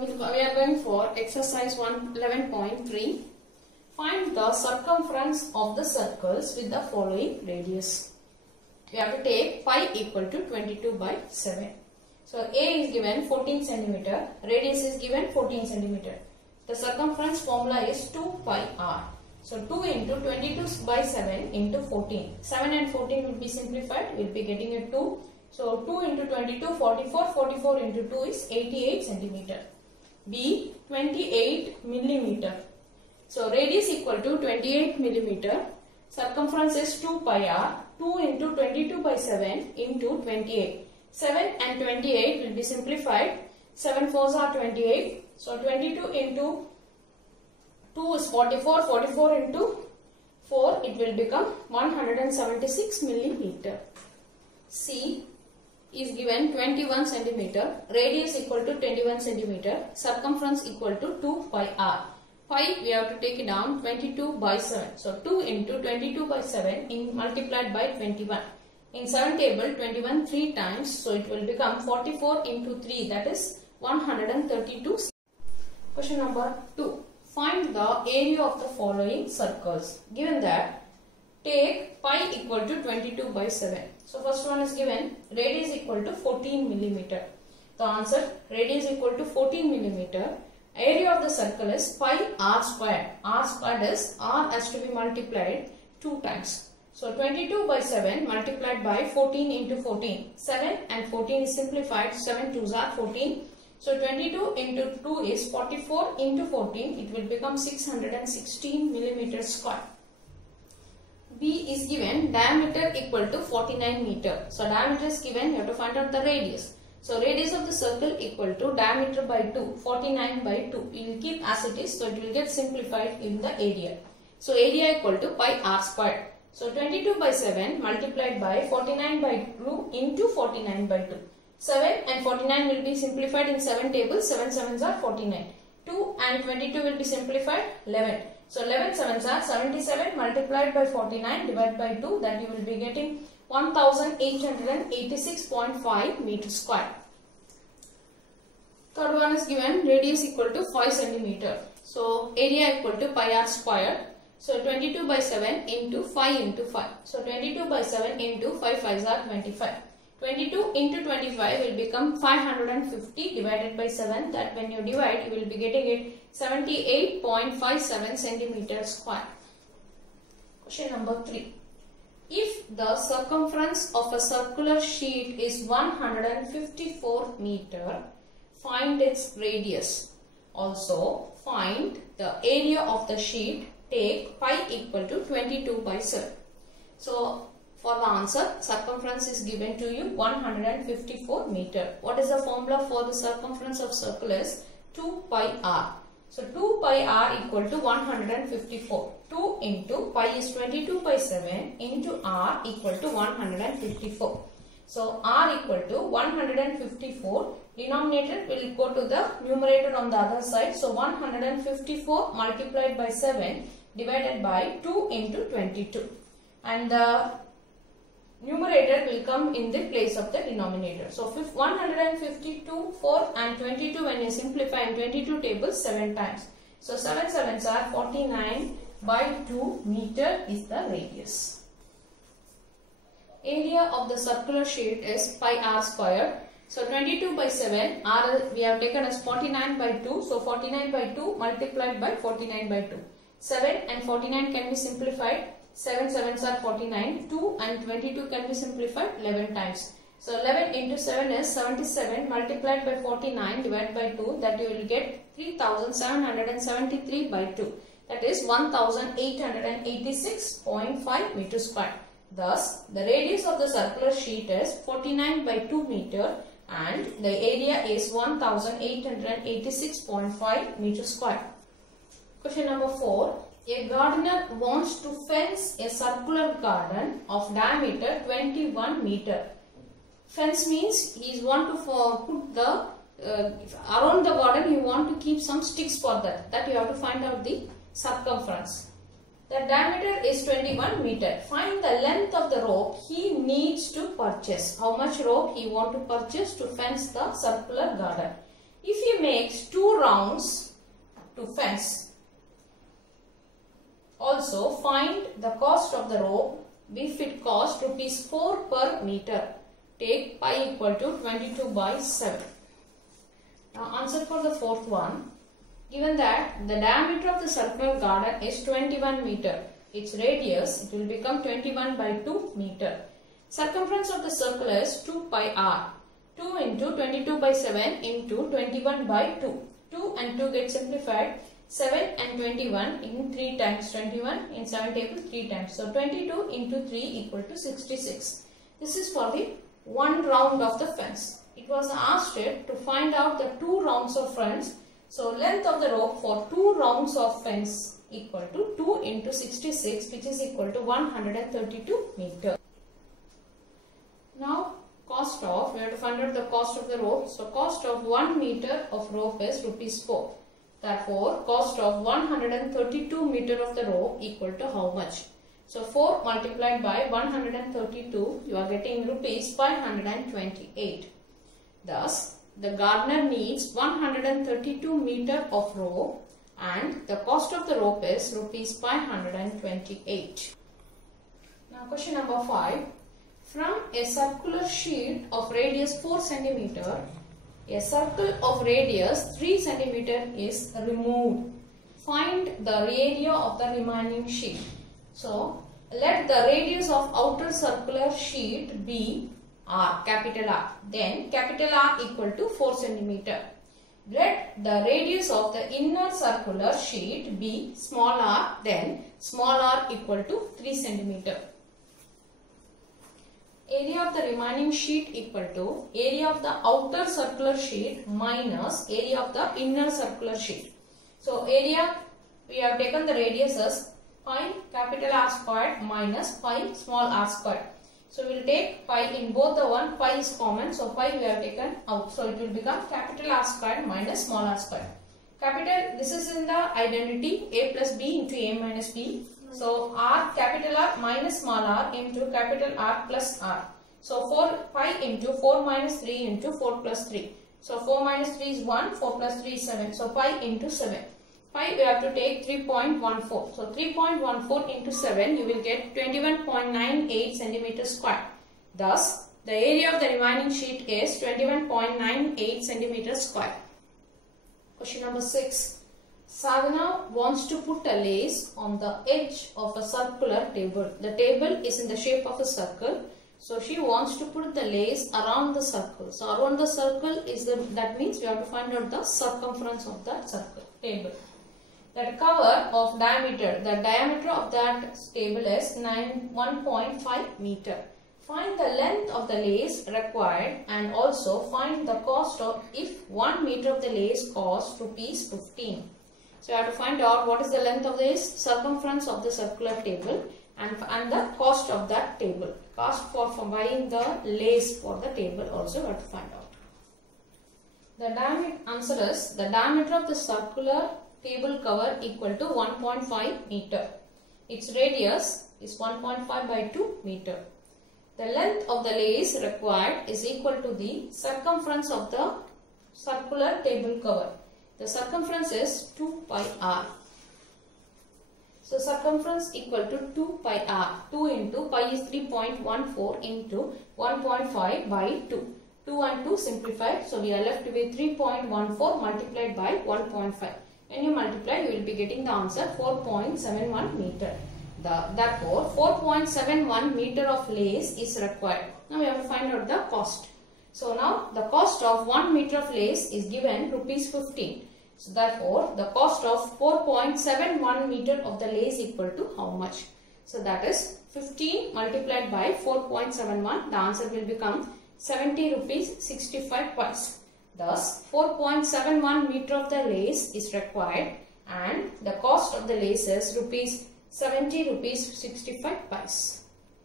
we are going for exercise 11.3. Find the circumference of the circles with the following radius. We have to take pi equal to 22 by 7. So A is given 14 centimeter, radius is given 14 centimeter. The circumference formula is 2 pi r. So 2 into 22 by 7 into 14. 7 and 14 will be simplified. We will be getting a 2. So 2 into 22, 44. 44 into 2 is 88 centimeter. B, 28 millimeter. So radius equal to 28 millimeter. Circumference is 2 pi r. 2 into 22 by 7 into 28. 7 and 28 will be simplified. 7 fours are 28. So 22 into 2 is 44. 44 into 4, it will become 176 millimeter. C is given 21 centimeter. Radius equal to 21 centimeter. Circumference equal to 2 pi r. Pi we have to take it down 22 by 7. So 2 into 22 by 7 multiplied by 21. In 7 table 21 3 times. So it will become 44 into 3, that is 132. Question number 2. Find the area of the following circles. Given that, take pi equal to 22 by 7. So first one is given radius equal to 14 millimeter. The answer, radius equal to 14 millimeter. Area of the circle is pi r squared. R squared is r has to be multiplied 2 times. So 22 by 7 multiplied by 14 into 14. 7 and 14 is simplified. 7 2s are 14. So 22 into 2 is 44 into 14. It will become 616 millimeter square. B is given diameter equal to 49 meter. So diameter is given, you have to find out the radius. So radius of the circle equal to diameter by 2, 49 by 2. You will keep as it is, so it will get simplified in the area. So area equal to pi r squared. So 22 by 7 multiplied by 49 by 2 into 49 by 2. 7 and 49 will be simplified in 7 tables. 7 sevens are 49. 2 and 22 will be simplified 11. So 11 sevens are 77 multiplied by 49 divided by 2, that you will be getting 1886.5 meter square. Third one is given radius equal to 5 centimeter. So area equal to pi r square. So 22 by 7 into 5 into 5. So 22 by 7 into 5 5s are 25. 22 into 25 will become 550 divided by 7. That when you divide, you will be getting it 78.57 centimeter square. Question number 3. If the circumference of a circular sheet is 154 meter, find its radius. Also, find the area of the sheet. Take pi equal to 22 by 7. So, for the answer, circumference is given to you 154 meter. What is the formula for the circumference of circle is 2 pi r. So 2 pi r equal to 154. 2 into pi is 22 by 7 into r equal to 154. So r equal to 154. Denominator will go to the numerator on the other side. So 154 multiplied by 7 divided by 2 into 22. And the numerator will come in the place of the denominator. So 152, 4 and 22 when you simplify in 22 tables 7 times. So 7 sevens are 49 by 2 meter is the radius. Area of the circular sheet is pi r squared. So 22 by 7, r we have taken as 49 by 2. So 49 by 2 multiplied by 49 by 2. 7 and 49 can be simplified. 7 sevens are 49. 2 and 22 can be simplified 11 times. So 11 into 7 is 77 multiplied by 49 divided by 2, that you will get 3773 by 2. That is 1886.5 meter square. Thus, the radius of the circular sheet is 49 by 2 meter and the area is 1886.5 meter square. Question number 4. A gardener wants to fence a circular garden of diameter 21 meter. Fence means he want to put the around the garden, you want to keep some sticks for that. That you have to find out the circumference. The diameter is 21 meter. Find the length of the rope he needs to purchase. How much rope he want to purchase to fence the circular garden. If he makes 2 rounds to fence. Also find the cost of the rope. If it cost rupees 4 per meter, take pi equal to 22 by 7. Now answer for the fourth one. Given that the diameter of the circular garden is 21 meter, its radius it will become 21 by 2 meter. Circumference of the circle is 2 pi r. 2 into 22 by 7 into 21 by 2. 2 and 2 get simplified. 7 and 21 in 3 times. 21 in 7 table 3 times. So 22 into 3 equal to 66. This is for the one round of the fence. It was asked to find out the 2 rounds of fence. So length of the rope for 2 rounds of fence equal to 2 into 66, which is equal to 132 meter. Now we have to find out the cost of the rope. So cost of 1 meter of rope is rupees 4. Therefore cost of 132 meter of the rope equal to how much? So 4 multiplied by 132, you are getting rupees 528. Thus the gardener needs 132 meter of rope and the cost of the rope is rupees 528. Now question number 5. From a circular sheet of radius 4 cm, a circle of radius 3 cm is removed. Find the area of the remaining sheet. So let the radius of outer circular sheet be R, capital R. Then capital R equal to 4 cm. Let the radius of the inner circular sheet be small r. Then small r equal to 3 cm. Area of the remaining sheet equal to area of the outer circular sheet minus area of the inner circular sheet. So area, we have taken the radius as pi capital R squared minus pi small r squared. So we will take pi in both the one, pi is common, so pi we have taken out. So it will become capital R squared minus small r squared. Capital, this is in the identity a plus b into a minus b. So r capital R minus small r into capital R plus r. So 4 pi into 4 minus 3 into 4 plus 3. So 4 minus 3 is 1, 4 plus 3 is 7. So pi into 7. Pi we have to take 3.14. So 3.14 into 7 you will get 21.98 centimeter square. Thus the area of the remaining sheet is 21.98 centimeter square. Question number 6. Sadhana wants to put a lace on the edge of a circular table. The table is in the shape of a circle. So she wants to put the lace around the circle. So around the circle is that means we have to find out the circumference of that circle table. That cover of diameter, the diameter of that table is 1.5 meter. Find the length of the lace required and also find the cost of if 1 meter of the lace costs rupees 15. So you have to find out what is the length of this circumference of the circular table and the cost of that table. Cost for buying the lace for the table also you have to find out. The diameter answer is the diameter of the circular table cover equal to 1.5 meter. Its radius is 1.5 by 2 meter. The length of the lace required is equal to the circumference of the circular table cover. The circumference is 2 pi r. So circumference equal to 2 pi r. 2 into pi is 3.14 into 1.5 by 2. 2 and 2 simplified. So we are left with 3.14 multiplied by 1.5. When you multiply, you will be getting the answer 4.71 meter. Therefore, 4.71 meter of lace is required. Now we have to find out the cost. So now the cost of 1 meter of lace is given rupees 15. So therefore, the cost of 4.71 meter of the lace equal to how much? So that is 15 multiplied by 4.71. The answer will become 70 rupees 65 paise. Thus, 4.71 meter of the lace is required and the cost of the lace is 70 rupees 65 paise.